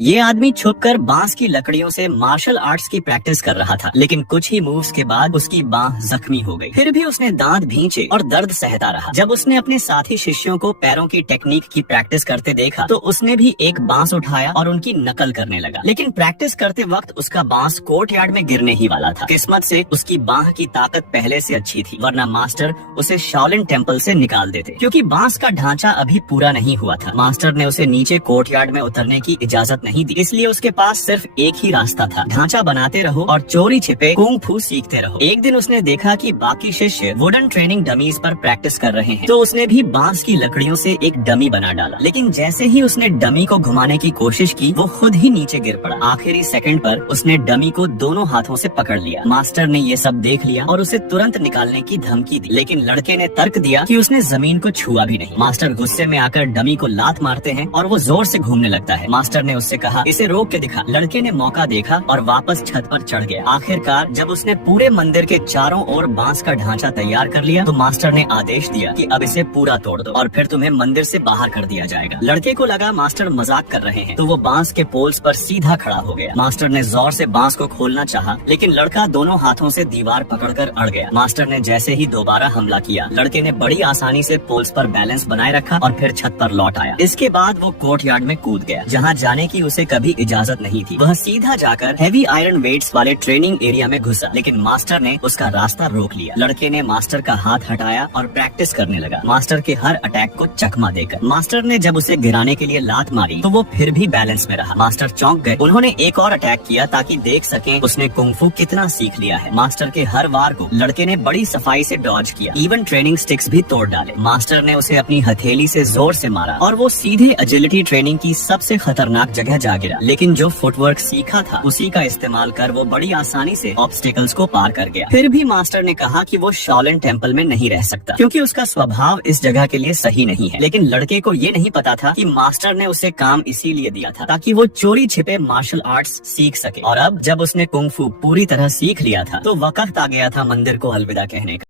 ये आदमी छुपकर बांस की लकड़ियों से मार्शल आर्ट्स की प्रैक्टिस कर रहा था, लेकिन कुछ ही मूव्स के बाद उसकी बांह जख्मी हो गई। फिर भी उसने दांत भींचे और दर्द सहता रहा। जब उसने अपने साथी शिष्यों को पैरों की टेक्निक की प्रैक्टिस करते देखा तो उसने भी एक बांस उठाया और उनकी नकल करने लगा। लेकिन प्रैक्टिस करते वक्त उसका बांस कोर्टयार्ड में गिरने ही वाला था। किस्मत से उसकी बांह की ताकत पहले से अच्छी थी, वरना मास्टर उसे शाओलिन टेम्पल से निकाल देते। क्योंकि बांस का ढांचा अभी पूरा नहीं हुआ था, मास्टर ने उसे नीचे कोर्टयार्ड में उतरने की इजाजत नहीं दी। इसलिए उसके पास सिर्फ एक ही रास्ता था, ढांचा बनाते रहो और चोरी छिपे कुंग फू सीखते रहो। एक दिन उसने देखा कि बाकी शिष्य वुडन ट्रेनिंग डमीज पर प्रैक्टिस कर रहे हैं, तो उसने भी बांस की लकड़ियों से एक डमी बना डाला। लेकिन जैसे ही उसने डमी को घुमाने की कोशिश की, वो खुद ही नीचे गिर पड़ा। आखिरी सेकंड पर उसने डमी को दोनों हाथों से पकड़ लिया। मास्टर ने ये सब देख लिया और उसे तुरंत निकालने की धमकी दी, लेकिन लड़के ने तर्क दिया कि उसने जमीन को छुआ भी नहीं। मास्टर गुस्से में आकर डमी को लात मारते हैं और वो जोर से घूमने लगता है। मास्टर ने उससे कहा, इसे रोक के दिखा। लड़के ने मौका देखा और वापस छत पर चढ़ गया। आखिरकार जब उसने पूरे मंदिर के चारों ओर बांस का ढांचा तैयार कर लिया तो मास्टर ने आदेश दिया कि अब इसे पूरा तोड़ दो और फिर तुम्हें मंदिर से बाहर कर दिया जाएगा। लड़के को लगा मास्टर मजाक कर रहे हैं, तो वो बांस के पोल्स पर सीधा खड़ा हो गया। मास्टर ने जोर से बांस को खोलना चाहा, लेकिन लड़का दोनों हाथों से दीवार पकड़कर अड़ गया। मास्टर ने जैसे ही दोबारा हमला किया, लड़के ने बड़ी आसानी से पोल्स पर बैलेंस बनाए रखा और फिर छत पर लौट आया। इसके बाद वो कोर्टयार्ड में कूद गया, जहाँ जाने की उसे कभी इजाजत नहीं थी। वह सीधा जाकर हैवी आयरन वेट्स वाले ट्रेनिंग एरिया में घुसा, लेकिन मास्टर ने उसका रास्ता रोक लिया। लड़के ने मास्टर का हाथ हटाया और प्रैक्टिस करने लगा, मास्टर के हर अटैक को चकमा देकर। मास्टर ने जब उसे गिराने के लिए लात मारी तो वो फिर भी बैलेंस में रहा। मास्टर चौंक गए। उन्होंने एक और अटैक किया ताकि देख सकें उसने कुंग फू कितना सीख लिया है। मास्टर के हर वार को लड़के ने बड़ी सफाई से डॉज किया, इवन ट्रेनिंग स्टिक्स भी तोड़ डाले। मास्टर ने उसे अपनी हथेली से जोर से मारा और वो सीधे एजिलिटी ट्रेनिंग की सबसे खतरनाक जगह जा गिरा। लेकिन जो फुटवर्क सीखा था उसी का इस्तेमाल कर वो बड़ी आसानी से ऑब्स्टिकल्स को पार कर गया। फिर भी मास्टर ने कहा कि वो शाओलिन टेम्पल में नहीं रह सकता, क्योंकि उसका स्वभाव इस जगह के लिए सही नहीं है। लेकिन लड़के को ये नहीं पता था कि मास्टर ने उसे काम इसीलिए दिया था ताकि वो चोरी छिपे मार्शल आर्ट्स सीख सके। और अब जब उसने कुंग फू पूरी तरह सीख लिया था तो वक्त आ गया था मंदिर को अलविदा कहने का।